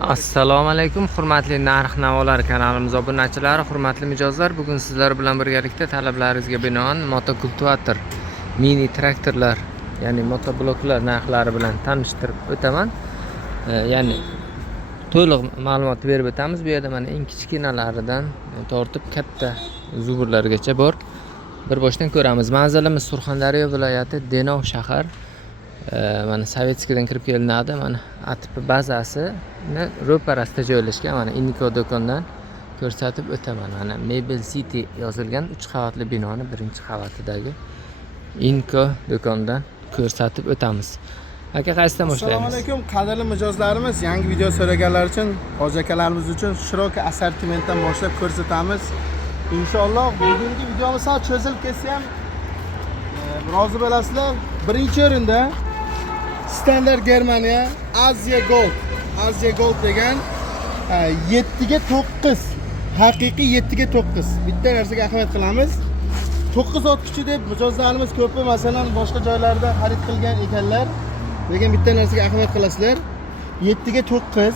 Assalomu alaykum, hurmatli narx-navolar kanalimiz obunachilari, hurmatli mijozlar. Bugun sizlar bilan birgalikda talablaringizga binoan motokultivator, mini traktorlar, ya'ni motobloklar narxlari bilan tanishtirib o'taman. Ya'ni to'liq ma'lumot berib o'tamiz. Bu yerda mana eng kichkinalaridan tortib katta zuburlargacha bor. Bir boshdan ko'ramiz. Manzilimiz Surxondaryo viloyati Denov shahar. Mana Sovetskidan kirib kelinadi. Mana ATP bazasini ro'parasida joylashgan. Mana Inco do'kondan ko'rsatib o'taman. Mana Mebel City yozilgan 3 qavatli binoni 1-qavatidagi Inco do'kondan ko'rsatib o'tamiz. Aka, qaysidan boshlaymiz? Assalomu alaykum qadrli mijozlarimiz. Yangi video so'raganlar uchun, hoji akalarimiz uchun shiroki assortimentdan boshlab ko'rsatamiz. Inshaalloh bugungi videomiz sal cho'zilib ketsa ham rozi bo'lasizlar. Birinchi o'rinda Standart Germaniya Asia Gold degan 7 ga 9, haqiqiy 7 ga 9. Bitta narsaga ahamiyat qilamiz. 9 ot kuchi deb mijozlarimiz ko'pi masalan boshqa joylarda xarid qilgan ekanlar. Lekin bitta narsaga ahamiyat qilasizlar. 7 ga 9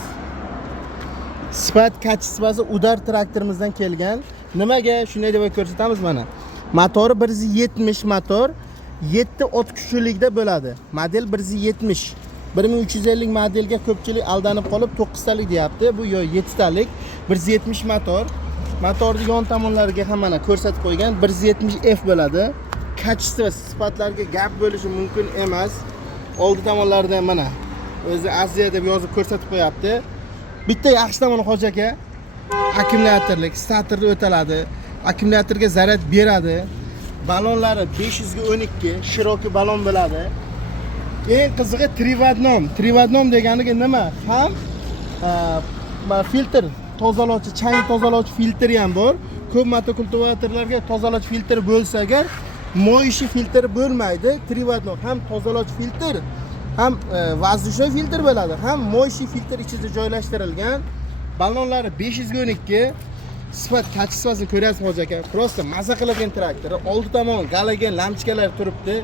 sifat kачествоsi udar traktorimizdan kelgan. Nimaga shunday deb ko'rsatamiz mana. Motori 170 motor, 7 ot kuchlilikda bo'ladi. Model 170. 1350 modelga ko'pchilik aldanib qolib 9 talik deyapti. Bu yo 7 talik 170 motor. Motorning yon tomonlariga ham mana ko'rsatib qo'ygan 170F bo'ladi. Kачество sifatlarga gap bo'lishi mumkin emas. Oldi tomonlarida mana o'zi Aziya deb yozib ko'rsatib qo'yapti. Bitta yaxshi tomoni hoji aka, akkumulyatorlik, statorda o'taladi. Akkumulyatorga zaryad beradi. Balonlari 500 ga 12, shiroki balon bo'ladi. Eng qizig'i Trivadnom deganiga nima? Ham filtr tozalovchi, chang tozalovchi filtri ham bor. Ko'p motokultivatorlarga tozalovchi filtr bo'lsa agar moyishi filtr bo'lmaydi. Trivadnom ham tozalovchi filtr, ham воздушный filtr bo'ladi, ham moyishi filtr ichida joylashtirilgan. Balonlari 500 ga 12. Sifat kачествосini ko'ryapsiz hoji aka. Prosta maza qilgan traktor. Oldi tomon galagen lampochkalar turibdi.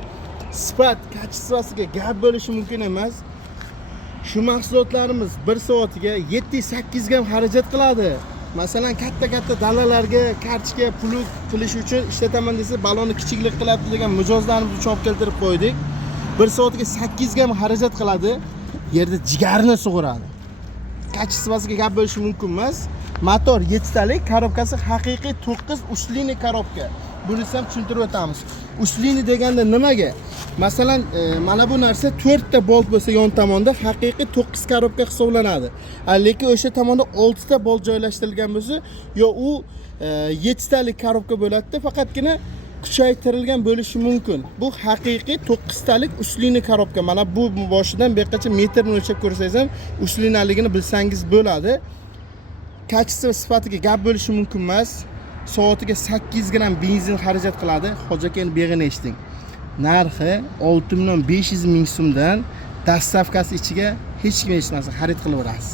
Sifat kачествосiga gap bo'lishi mumkin emas. Shu mahsulotlarimiz 1 soatiga 7-8 ga xarajat qiladi. Masalan, katta dalalarga kartochka pul qilish uchun ishlataman desa, balonni kichiklik qilyapti degan mijozlarimiz uchun olib keltirib qo'ydik. 1 soatiga 8 ga xarajat qiladi. Yerda jigarni sug'uradi. Kачествосiga gap bo'lishi mumkin emas. Motor 7 talik, korobkasi haqiqiy 9 uslini korobka. Buni ham tushuntirib o'tamiz. Uslini deganda nimaga? Masalan, mana bu narsa 4 ta bolt bo'lsa yon tomonda haqiqiy 9 korobka hisoblanadi. Lekin o'sha tomonda 6 ta bolt joylashtirilgan bo'lsa, yo u 7 talik korobka bo'ladi, faqatgina kuchaytirilgan bo'lishi mumkin. Bu haqiqiy 9 talik uslini korobka. Mana bu boshidan bu yoqqacha metrni o'lchab ko'rsangiz ham uslinaligini bilsangiz bo'ladi. Kачество sifatiga gap bo'lishi mumkin emas. Soatiga 8 gram benzin xarajat qiladi. Hoji akani beg'ini eshiting. Narxi 6.500.000 so'mdan dastavkasi ichiga hech kim hech narsa xarid qilaverasiz.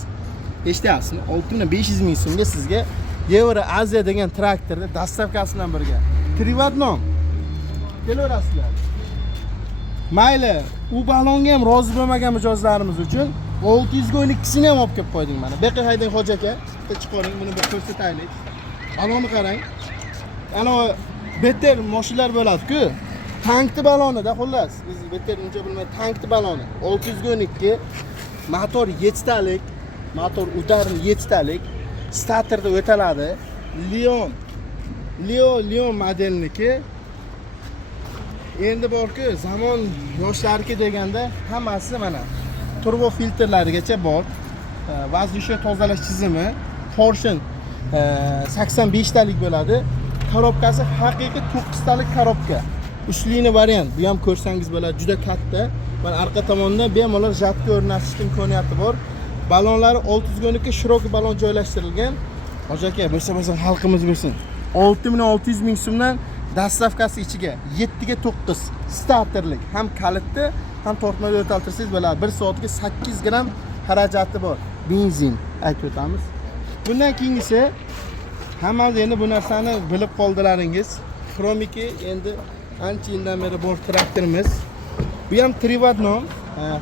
Eshityapsizmi? 6.500.000 so'mga sizga Euro Aziya degan traktorni dastavkasi bilan birga Trivadnom kelaverasizlar. Mayli, u balonga ham rozi bo'lmagan mijozlarimiz uchun 600 ga 12sini ham olib kelib qo'ydik mana. Bu yerga haydang hoji aka, bitta chiqaring, buni bir ko'rsataylik. Balonni qarang. Ana beter mashinalar bo'ladi-ku. Tankli balonida, xullas, biz beter uncha bilmay tankli baloni. 600 ga 12, motor 7 talik, motor udarni 7 talik, statorda o'taladi. Leon modelniki. Endi borku, zamon yoshlariki deganda hammasi mana turbo filtrlarigacha bor. Воздушный tozalash tizimi, Porsche 85 talik bo'ladi. Korobkasi haqiqiy 9 talik korobka. Uslini variant. Bu ham ko'rsangiz bo'ladi, juda katta. Mana orqa tomonda bemalol жатка o'rnatish imkoniyati bor. Balonlari 600 ga 12 shiroki balon joylashtirilgan. Hoji aka, bo'lsa xalqimiz bilsin. 6.600.000 so'mdan dastavkasi ichiga 7 ga 9 statorlik, ham kalitli, ham tortmada o'taltirsangiz bo'ladi. 1 soatga 8 gram xarajati bor. Benzin aytib o'tamiz. Bundan keyingisi hammamiz endi bu narsani bilib qoldilaringiz. Xromiki endi ancha yildan beri bor traktorimiz. Bu ham Trivadnom,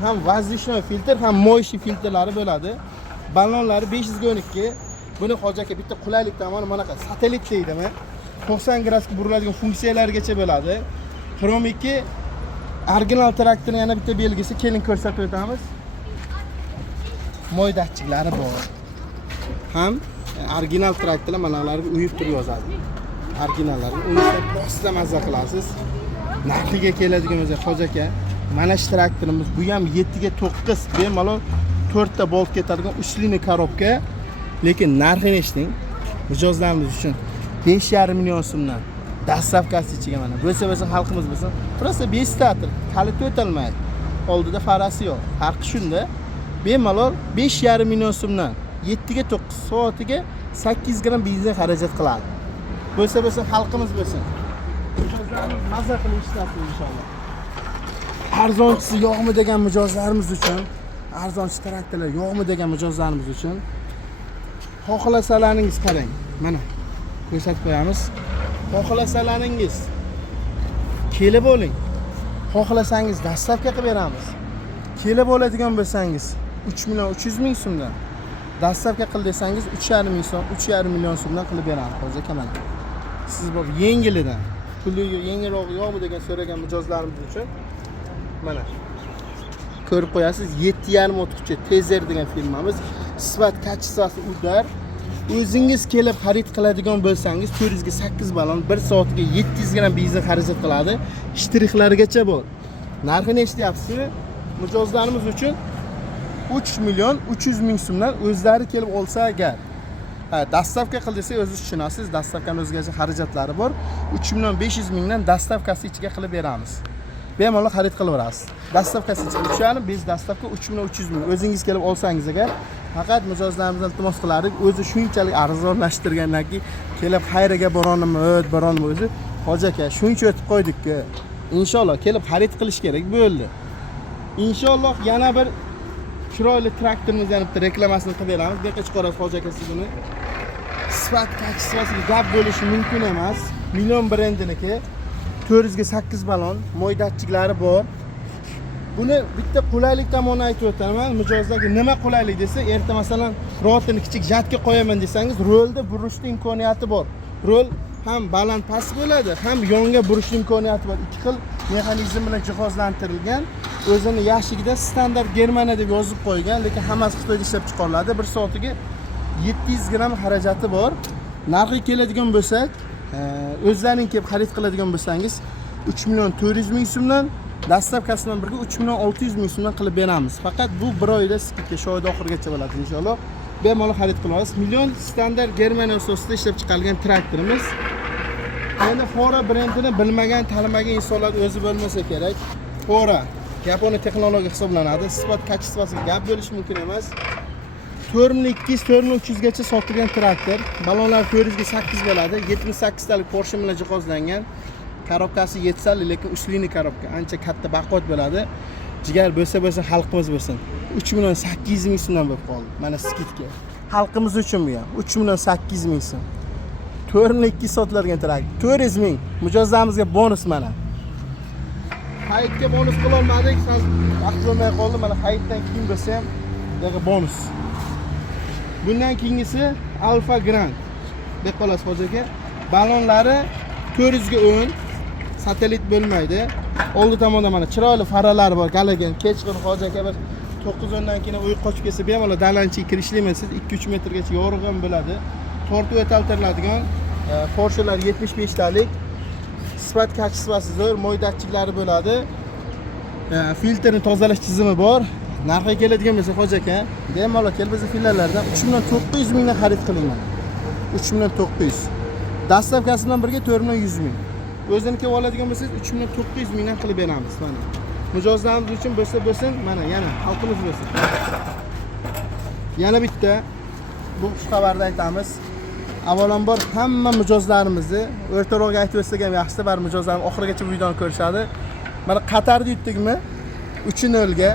ham воздушный filtr, ham moyishi filtrlari bo'ladi. Ballonlari 512. Buni hoji aka bitta qulaylik tomoni mana bunaqa satelit deydimi? 90 gradusga buriladigan funksiyalargacha bo'ladi. Chrome 2 original traktorning yana bitta belgisi, keling ko'rsatib o'tamiz. Moy datchiklari bor. Ham original traktorlar mana ularga uyib turib yozadi. Originallarni unga rosa mazza qilasiz. Narxiga keladigan bo'lsa hoji aka, mana shu traktorimiz bu ham 7 ga 9 bemalol 4 ta bolt ketadigan uslini korobka. Lekin narxini eshiting. Mijozlarimiz uchun 5,5 million so'mdan dastavkasi ichiga mana. Bo'lsa xalqimiz bilsin. Prosta bestatir, kalit o'tilmaydi. Oldida farasi yo'q. Farqi shunda. Bemalol 5,5 million so'mdan 7 ga 9 soatiga 8 gram benzin xarajat qiladi. Bo'lsa xalqimiz bilsin. Mijozlarimiz mazza qilib ishlatsin inshaalloh. Arzonchisi yo'qmi degan mijozlarimiz uchun, arzonchi traktorlar yo'qmi degan mijozlarimiz uchun xohlasalaringiz qarang. Mana ko'rsatib qo'yamiz. Xohlasalaringiz kelib oling. Xohlasangiz dastavka qilib beramiz. Kelib oladigan bo'lsangiz 3 million 300 ming so'mdan, dastavka qil desangiz 3,5 ming so'm, 3,5 million so'mdan qilib beramiz hoji aka mana. Siz bu yengilidan, puli yengilroq yo'qmi degan so'ragan mijozlarimiz uchun mana ko'rib qo'yasiz. 7,5 o'tquchi Tezer degan firmamiz. Sifat kachествоsi udar. O'zingiz kelib xarid qiladigan bo'lsangiz 408 ballon 1 soatiga 700 gram benzin xarajat qiladi. Shtrixlarigacha bor. Narxini eshityapsizmi? Mijozlarimiz uchun 3 million 300 ming so'mdan o'zlari kelib olsa agar, dastavka qil desa o'zingiz tushunasiz, dastavkaning o'zigacha xarajatlari bor. 3 million 500 mingdan dastavkasi ichiga qilib beramiz. Bemalol xarid qilaverasiz. Dastavkasi ichiga tushadi, biz dastavka 3 million 300 ming. O'zingiz kelib olsangiz agar, faqat mijozlarimizdan iltimos qilardik, o'zi shunchalik arzonlashtirgandan keyin kelib xayriga boronimi, o'zi hoji aka shuncha o'tib qo'ydik-ku. Inshaalloh kelib xarid qilish kerak bo'ldi. Inshaalloh yana bir chiroyli traktorimizni bitta reklamasini qilib beramiz. Bu yerga chiqarasiz hoji aka siz buni. Sifat kachествоsi gap bo'lishi mumkin emas. Million brendiniki 408 ballon, moy datchiklari bor. Buni bitta qulaylik tomonini aytib o'taman. Mijozlarga nima qulaylik desa, erta masalan rotini kichik jatga qo'yaman desangiz, rolda burishning imkoniyati bor. Rol ham baland past bo'ladi, ham yonga burish imkoniyati bor. Ikki xil mexanizm bilan jihozlantirilgan. O'zini yashigida standart Germaniya deb yozib qo'ygan, lekin hammasi Xitoyda ishlab chiqariladi. 1 soatiga 700 gram xarajati bor. Narxi keladigan bo'lsak, o'zlaring kelib xarid qiladigan bo'lsangiz 3 million 400 ming so'mdan, dastavkasi bilan birga 3 million 600 ming so'mdan qilib beramiz. Faqat bu 1 oyda skidga shu oyda oxirigacha bo'ladi inshaalloh. Bemalol xarid qila olasiz. Million standart Germaniya asosida ishlab chiqarilgan traktorimiz. Endi Fora brendini bilmagan, tanimagan insonlar o'zi bo'lmasa kerak. Fora Yaponiya texnologiya hisoblanadi. Sifat kachествоsi gap bo'lishi mumkin emas. 4200 4300 gacha sotilgan traktor. Ballonlar 408 bo'ladi. 78 talik Porsche bilan jihozlangan. Korobkasi 7 talik, lekin uslini korobka. Ancha katta baquvvat bo'ladi. Jigar bo'lsa xalqimiz bo'lsin. 3 million 800 ming so'mdan bo'lib qoldi. Mana skidga. Xalqimiz uchun bu ham 3 million 800 ming so'm. 4200 sotilgan traktor. 400 ming. Mijozlarimizga bonus mana. Hayitga bonus qila olmadik, vaqt bo'lmay qoldi. Mana hayitdan keyin bo'lsa ham daga bonus. Bundan keyingisi Alfa Grand. Deb qolasiz hoji aka. Ballonlari 400 ga 10, satelit bo'lmaydi. Oldi tomonda mana chiroyli faralari bor, galagan. Kechqurun hoji aka bir 9:10 dan keyin uy qochib kelsa, bemalol dalanchiga kirishlaysiz. 2-3 metrgacha yorug' ham bo'ladi. Tortib o'taltiriladigan Porschelar 75 talik. Sifat kachествоsi zo'r, moy datchiklari bo'ladi. Filtrni tozalash tizimi bor. Narxi keladigan bo'lsa hoji aka, bemalol kelib bizni fillarlardan 3 million 900 mingdan xarid qiling mana. 3 million 900. Dastavkasi bilan birga 4 million 100 ming. O'ziniki oladigan bo'lsangiz 3 million 900 mingdan qilib beramiz mana. Mijozlarimiz uchun bo'lsin, mana yana xalqimiz bo'lsin. Yana bitta bu xabarda aytamiz. Avvalambor hamma mijozlarimizni o'rtaroqga aytib o'tsak ham yaxshi, bar mijozlarimiz oxirigacha videoni ko'rishadi. Mana Qatarda yutdikmi? 3-0 ga.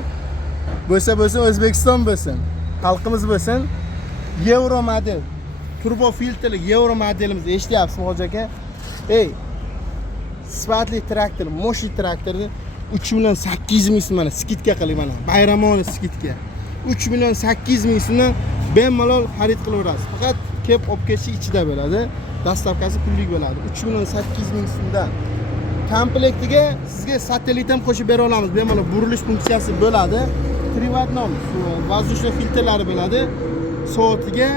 Bo'lsa O'zbekiston bo'lsin, xalqimiz bo'lsin. Euro model, turbo filtrli Euro modelimizni eshityapsizmi hoji aka? Ey, sifatli traktor, moshi traktorni 3 million 800 ming so'm mana skidga qiling mana. Bayramona skidga. 3 million 800 ming so'mdan bemalol xarid qilaverasiz. Faqat kelib olib ketish ichida bo'ladi. Dastavkasi pullik bo'ladi. 3.800.000 so'mdan. Komplektiga sizga satellit ham qo'shib bera olamiz. Bemalol burilish funksiyasi bo'ladi. Privatnom воздушный filtrlari bo'ladi. Soatiga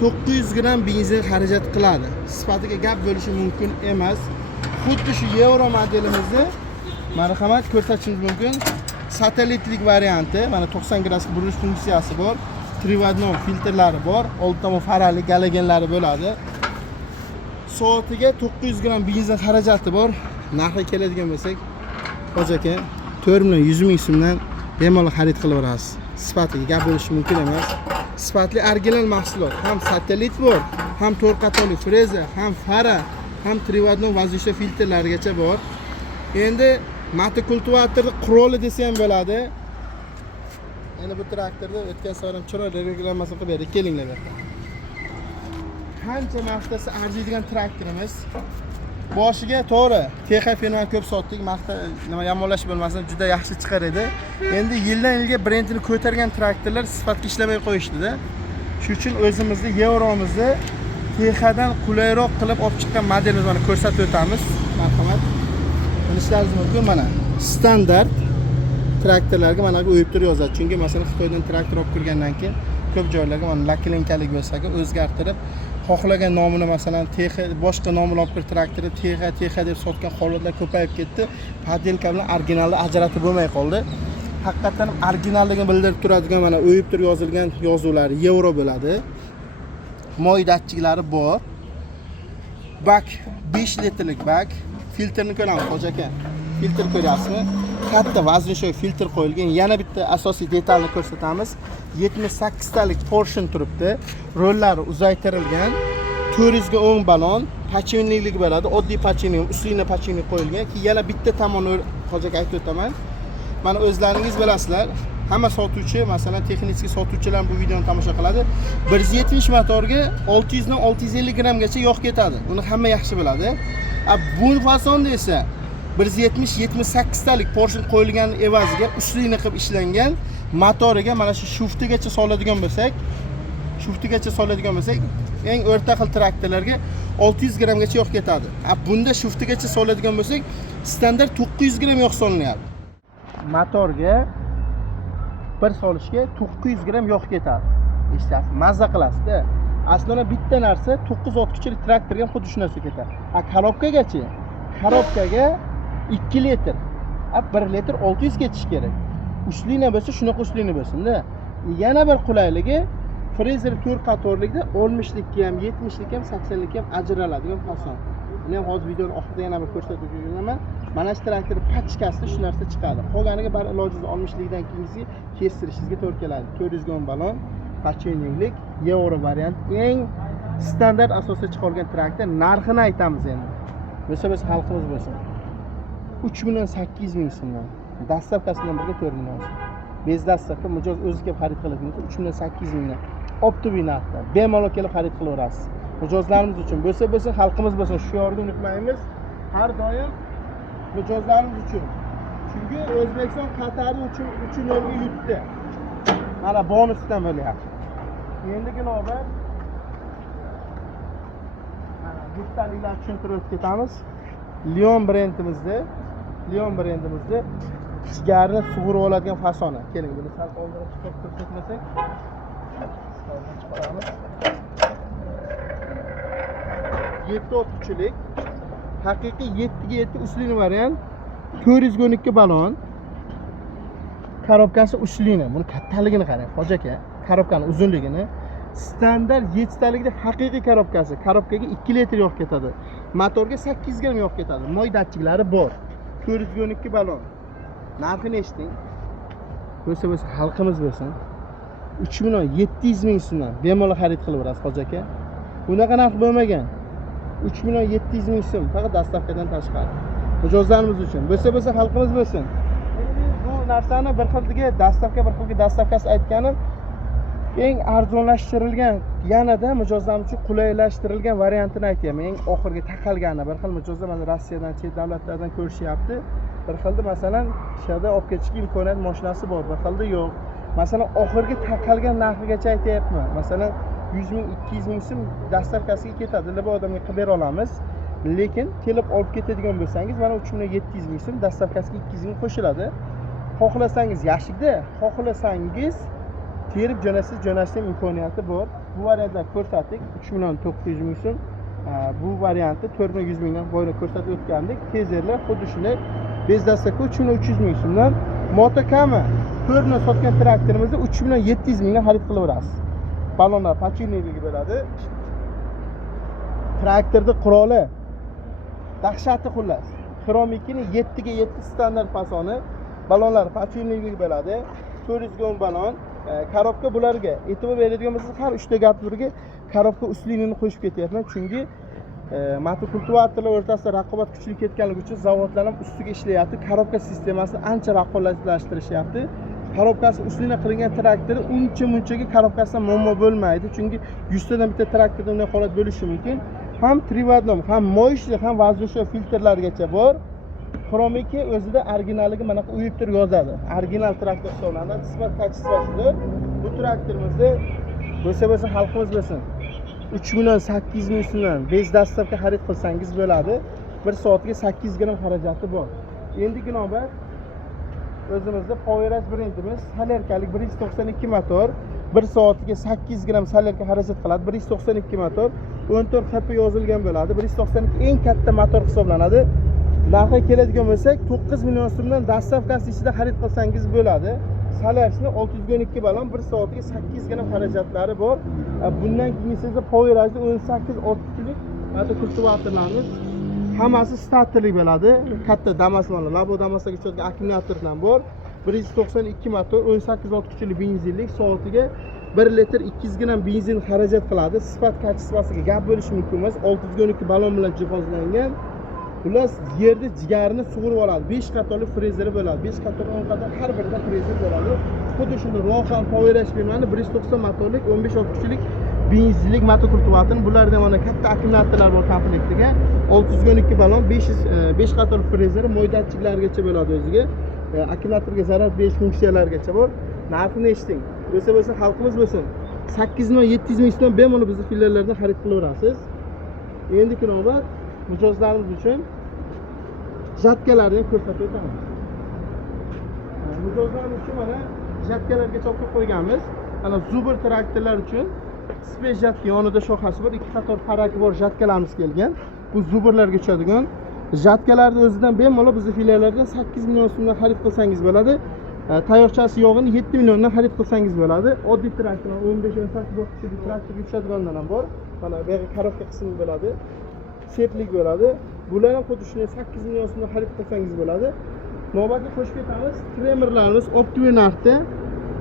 900 gram benzin xarajat qiladi. Sifatiga gap bo'lishi mumkin emas. Xuddi shu Euro modelimizni marhamat ko'rsatishingiz mumkin. Satellitlik varianti, mana 90 gradusga burilish funksiyasi bor. Privatnom filtrlari bor. Old tomon farali galogenlari bo'ladi. Soatiga 900 gram benzin xarajati bor. Narxi keladigan bo'lsak, hoji aka 4.100.000 so'mdan bemalol xarid qilaverasiz. Sifatiga gap bo'lishi mumkin emas. Sifatli original mahsulot. Ham satellit bor, ham 4 qatorli freza, ham fara, ham privatnom воздушный filtrlarigacha bor. Endi motokultivatorni quroli desa ham bo'ladi. Endi bu traktorda o'tgan safar ham chiroyli reklamasi qilib berdik. Kelinglar bu yerga. Qancha naftasi arziydigan traktorimiz. Boshiga to'g'ri, TXF-ni ko'p sotdik, nima yomonlash bo'lmasin, juda yaxshi chiqar edi. Endi yildan yilga brendini ko'targan traktorlar sifatga ishlamay qo'yishdi-da. Shuning uchun o'zimizni Yevromizni TXdan qulayroq qilib olib chiqqan modelimizni ko'rsatib o'tamiz. Marhamat. Bilishlaringiz mumkin mana standart traktorlarga mana bu o'yib turib yozadi. Chunki masalan Xitoydan traktor olib kirgandan keyin ko'p joylarga mana lakilinkalik bo'lsa-ki o'zgartirib xohlagan nomini masalan TX boshqa nomini olib kirib traktorni TX deb sotgan holatlar ko'payib ketdi. Padelka bilan originalni ajratib bo'lmay qoldi. Haqiqatan originalligini bildirib turadigan mana o'yib turib yozilgan yozuvlar Yevro bo'ladi. Moy datchiklari bor. Bak 5 litrlik bak. Filtrni ko'ramiz, hoji aka. Filtr ko'ryapsizmi? Katta воздушный filtr qo'yilgan. Yana bitta asosiy detalni ko'rsatamiz. 78 talik portion turibdi. Rollari uzaytirilgan. 400 ga 10 balon, pachinnilik bo'ladi. Oddiy pachinnik, ustiga pachinnik qo'yilgan. Ki yana bitta tomoni hoji aka aytib o'taman. Mana o'zlaringiz bilasizlar, hamma sotuvchi, masalan, texnik sotuvchilar bu videoni tomosha qiladi. 170 motorga 600 dan 650 grammgacha yog' ketadi. Buni hamma yaxshi biladi. Bu fasonda esa 170-78 talik portion qo'yilgan evaziga uslini qilib ishlangan motoriga mana shu shuftigacha soladigan bo'lsak, eng o'rta xil traktorlarga 600 grammgacha yog' ketadi. Bunda shuftigacha soladigan bo'lsak, standart 900 gram yog' solinyapti. Motorga bir solishga 900 gram yog' ketadi. Eshitasiz, mazza qilasizda. Aslida bitta narsa 9 otkichlik traktorga ham xuddi shu narsa ketadi. Korobkagachi? Korobkaga 2 litr. 1 litr 600 ketish kerak. Uslina bo'lsa, shunaqa uslina bo'lsin-da. Yana bir qulayligi frezer 4 qatorlikda 60likka ham, 70likka ham, 80likka ham ajraladigan fason. Buni ham hozir videoning oxirida yana bir ko'rsatib o'taman. Mana shu traktor pachkasida shu narsa chiqadi. Qolganiga bar ilojingiz 60likdan keyingi kestirishingizga to'g'ri keladi. 400 ga 10 balon, pachinniklik, Euro variant, eng standart asosida chiqargan traktor. Narxini aytamiz endi. Bo'lsa xalqimiz bo'lsin. 3.800.000 so'mdan. Dastavkasidan birga 4 million so'm. Bez dastavka mijoz o'zi kelib xarid qiladigan 3.800.000dan. Optiviy narxda bemalol kelib xarid qilaverasiz. Mijozlarimiz uchun bo'lsa xalqimiz bo'lsin. Shu yorni unutmaymiz. Har doim mijozlarimiz uchun. Chunki O'zbekiston Qatarni uchun yo'lga yutdi. Mana bonusdan bo'lyapti. Endi navbat mana detallarni tushuntirib ketamiz. Lion brendimizda sigarni sug'urib oladigan fasoni. Keling, buni sal oldinga chiqib ko'rsatmasak. Chiqaramiz. 7 o'tkichlik, haqiqiy 7 ga 7 uslini variant, 412 balon. Korobkasi uslini. Buni kattaligini qarang, hoji aka. Korobkaning uzunligini. Standart 7 talikda haqiqiy korobkasi. Korobkaga 2 litr yog' ketadi. Motorga 8 gram yog' ketadi. Moy datchiklari bor. 412 balon. Narxini eshiting. Bo'lsa xalqimiz bo'lsin. 3.700.000 so'mdan bemalol xarid qilaverasiz, hoji aka. Bunaqa narx bo'lmagan. 3.700.000 so'm faqat dastavkadan tashqari. Mijozlarimiz uchun. Bo'lsa xalqimiz bo'lsin. Bu narsani bir xilga dastavkasi aytganim eng arzonlashtirilgan, yanada mijozlarimiz uchun qulaylashtirilgan variantini aytayman. Eng oxirgi taqalgani bir xil mijozlar mana Rossiyadan, chet davlatlardan ko'rishyapti. Bir xilda masalan, shada olib ketishga imkoniyat mashinasi bor, bir xilda yo'q. Masalan, oxirgi taqalgan narxigacha aytayapman. Masalan, 100 ming, 200 ming so'm dastavkasiga ketadi. Bu odamga qilib bera olamiz. Lekin kelib olib ketadigan bo'lsangiz, mana 3 million 700 ming so'm dastavkasiga 200 ming qo'shiladi. Xohlasangiz yashikda, xohlasangiz terib jo'nashning imkoniyati bor. Bu variantda ko'rsatdik 3 million 900 ming so'm. Bu variantda 4 million 100 mingdan boyni ko'rsatib o'tgandik. Tezerlar xuddi shunday bez dastavka 3 million 300 ming so'mdan Motokama 4 million sotgan traktorimizni 3 million 700 mingdan xarid qilaverasiz. Balonlar pochilniligi bo'ladi. Traktorning quroli dahshatli xullas. Xromikining 7 ga 7 standart fasoni, balonlar pochilniligi bo'ladi. 400 ga 10 balon. Korobka bularga e'tibor beradigan bo'lsangiz, har 3 ta gaplarga korobka ustunligini qo'shib ketyapman. Chunki motokultivatorlar o'rtasida raqobat kuchli ketganligi uchun zavodlar ham ustiga ishlayapti. Korobka sistemasini ancha raqobatlashtirishyapti. Korobkasi ustuna qilingan traktor uncha-munchaga korobkasidan muammo bo'lmaydi. Chunki 100 tadan bitta traktorda bunday holat bo'lishi mumkin. Ham trivadnom, ham moyishli, ham воздушный filtrlargacha bor. Xromiki o'zida originalligi mana bu uyib turib yozadi. Original traktor hisoblanadi. Sifat kачествосidir. Bu traktorimizni bo'lsa xalqimiz bilsin. 3 million 800 ming so'mdan bez dastavka xarid qilsangiz bo'ladi. 1 soatga 8 gram xarajati bor. Endi navbat o'zimizda Powerage brendimiz salerkalik 192 motor 1 soatiga 8 gram salerka xarajat qiladi. 192 motor 14 HP yozilgan bo'ladi. 192 eng katta motor hisoblanadi. Narxga keladigan bo'lsak 9 million so'mdan dastavkasi ichida xarid qilsangiz bo'ladi. Salerkni 612 balon 1 soatiga 8 gram xarajatlari bor. Bundan keyin sizda Powerage 18 ortiqchilik motokultivatorlarimiz hammasi starterli bo'ladi. Katta damaslarlar, labo damaslarga tushadigan akkumulyator bilan bor. 192 motor, 18 ortiqchilik benzinlik, soatiga 1 litr 200 gram benzin xarajat qiladi. Sifat kачествосiga gap bo'lishi mumkin emas. 612 balon bilan jihozlangan. Xullas, yerda jigarni sug'urib oladi. 5 qatorli frezeri bo'ladi. 5 qator, 10 qator har birida frezer bo'ladi. Xuddi shunday Rohan Powerage firmani 190 motorlik, 15 ortiqchilik benzinlik motokultivator. Bularda mana katta akkumulyatorlar bor komplektiga. 612 balon, 5 qator frezer, moy datchiklargacha bo'ladi o'ziga. Akkumulyatorga zarar berish funksiyalarigacha bor. Narxini eshiting. Bo'lsa xalqimiz bo'lsin. 8 million 700 ming so'm bemalol bizning fillarlardan xarid qilaverasiz. Endi navbat mijozlarimiz uchun jatkalarni ko'rsatib o'taman. Mijozlarimiz uchun mana jatkalarga chopib qo'yganmiz. Mana Zubr traktorlar uchun space jatka yonida shoxasi bor, 2 qator paraki bor jatkalarimiz kelgan. Bu Zubrlarga tushadigan jatkalarni o'zidan bemalol bizning filiallardan 8 million so'mdan xarid qilsangiz bo'ladi. Tayoqchasi yog'ini 7 milliondan xarid qilsangiz bo'ladi. Oddiy traktor 15-18 ortiqchilik traktorga tushadiganlar ham bor. Mana bu yerga korobka qismi bo'ladi. Seplik bo'ladi. Bular ham xuddi shunday 8 million so'mdan xarid qilsangiz bo'ladi. Navbatga qo'shib ketamiz. Tremerlarimiz optimum narxda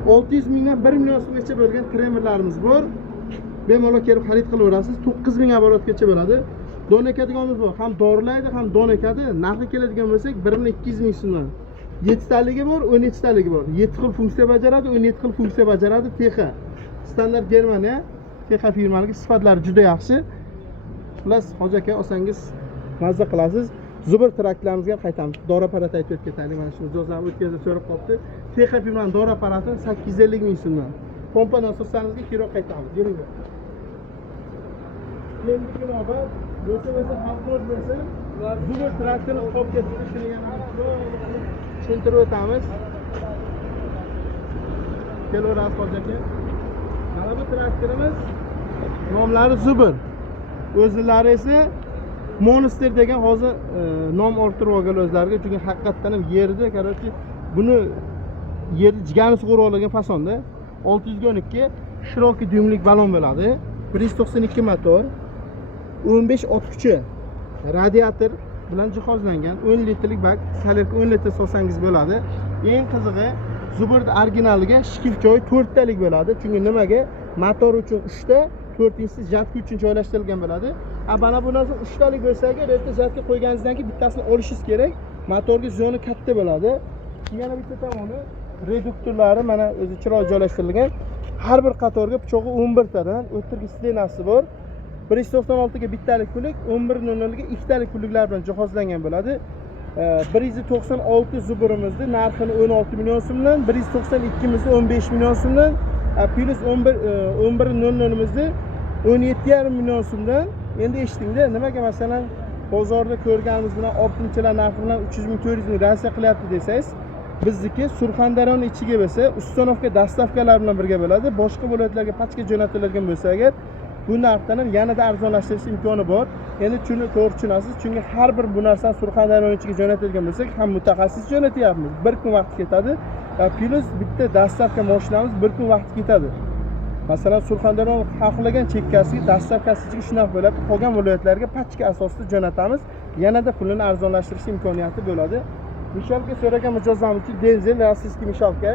600 mingdan 1 million so'mgacha bo'lgan tremerlarimiz bor. Bemalol kelib xarid qilaverasiz. 9000 ming оборотgacha bo'ladi. Don ekadiganimiz bor. Ham dorilaydi, ham don ekadi. Narxi keladigan bo'lsak 1 million 200 ming so'mdan. 7 taligi bor, 17 taligi bor. 7 xil funksiya bajaradi, 17 xil funksiya bajaradi. TX standart Germaniya TX firmaligi, sifatlari juda yaxshi. Xullas, hoji aka olsangiz mazza qilasiz. Zubr traktorlarimizga qaytamiz. Dora aparati aytib ketaylik. Mana shu mijozlar o'tkazib so'rab qolibdi. TX firmaning dora aparati 850 ming so'mdan. Pompani asoslarimizga keyinroq qaytamiz. Yuringlar. Endi navbat bo'lsa xalqimiz bo'lsa Zubr traktorni qolib ketishini yana tushuntirib o'tamiz. Kelaverasiz hoji aka. Mana bu traktorimiz nomlari Zubr. O'zlari esa Monster degan hozir nom orttirib olgan o'zlariga, chunki haqiqatdan ham yerda, qarorchi, buni yerda jigarni sug'urib olgan fasonda 612 shiroki dyumlik balon bo'ladi. 192 motor, 15 ot kuchi, radiator bilan jihozlangan 10 litrlik bak, salerka 10 litr solsangiz bo'ladi. Eng qizig'i, Zubrda originaliga shkif joyi 4 talik bo'ladi. Chunki nimaga? Motor uchun 3 ta, 4-inchisi jatka uchun joylashtirilgan bo'ladi. Mana bu narsa 3 talik bo'lsa agar, erta jatka qo'yganingizdan keyin bittasini olishingiz kerak. Motorga ziyoni katta bo'ladi. Yana bitta tomoni reduktorlari mana o'zi chiroyli joylashtirilgan. Har bir qatorga pichog'i 11 tadan, o'tirgi stlenasi bor. 196 ga bittalik pulik, 1100 ga ikkitalik puliklar bilan jihozlangan bo'ladi. 196 zuburimizni narxini 16 million so'mdan, 192 mizni 15 million so'mdan, plus 11.00imizni 17,5 million so'mdan. Endi eshitingda, nimaga masalan bozorda ko'rganimiz bilan optimchilar narxi bilan 300 ming 400 ming ransiya qilyapti desangiz, bizniki Surxondaryoning ichiga bo'lsa, ustanovka dastavkalar bilan birga bo'ladi. Boshqa viloyatlarga pachka jo'natiladigan bo'lsa agar, bu narxdan ham yanada arzonlashtirish imkoni bor. Endi shuni to'g'ri tushunasiz, chunki har bir bu narsani Surxondaryoning ichiga jo'natadigan bo'lsak, ham mutaxassis jo'natyapmiz. Bir kun vaqt ketadi. Plus bitta dastavka mashinamiz bir kun vaqt ketadi. Masalan, Surxondaryo xohlagan chekkasiga dastavkasiga shunaqa bo'ladi. Qolgan viloyatlarga pachka asosida jo'natamiz. Yanada pulini arzonlashtirish imkoniyati bo'ladi. Mishalga so'ragan mijozlarimiz uchun Denzel rossiyskiy mishalka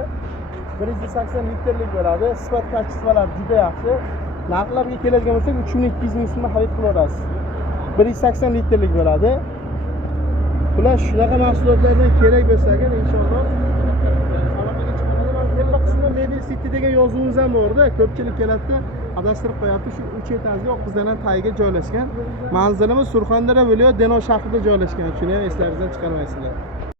180 litrlik bo'ladi. Sifat kачестволар juda yaxshi. Narxlarga keladigan bo'lsak 3200 ming so'mga xarid qila olasiz. 180 litrlik bo'ladi. Bular shunaqa mahsulotlardan kerak bo'lsa agar inshaalloh Kelma qismida Mebel City degan yozuvimiz ham bor-da. Ko'pchilik keladi, adashtirib qo'yapti. Shu 3 etajli Oqizdan tagiga joylashgan. Manzilimiz Surxondaryo viloyat Denov shahrida joylashgan. Shuni ham eslaringizdan chiqarmaysizlar.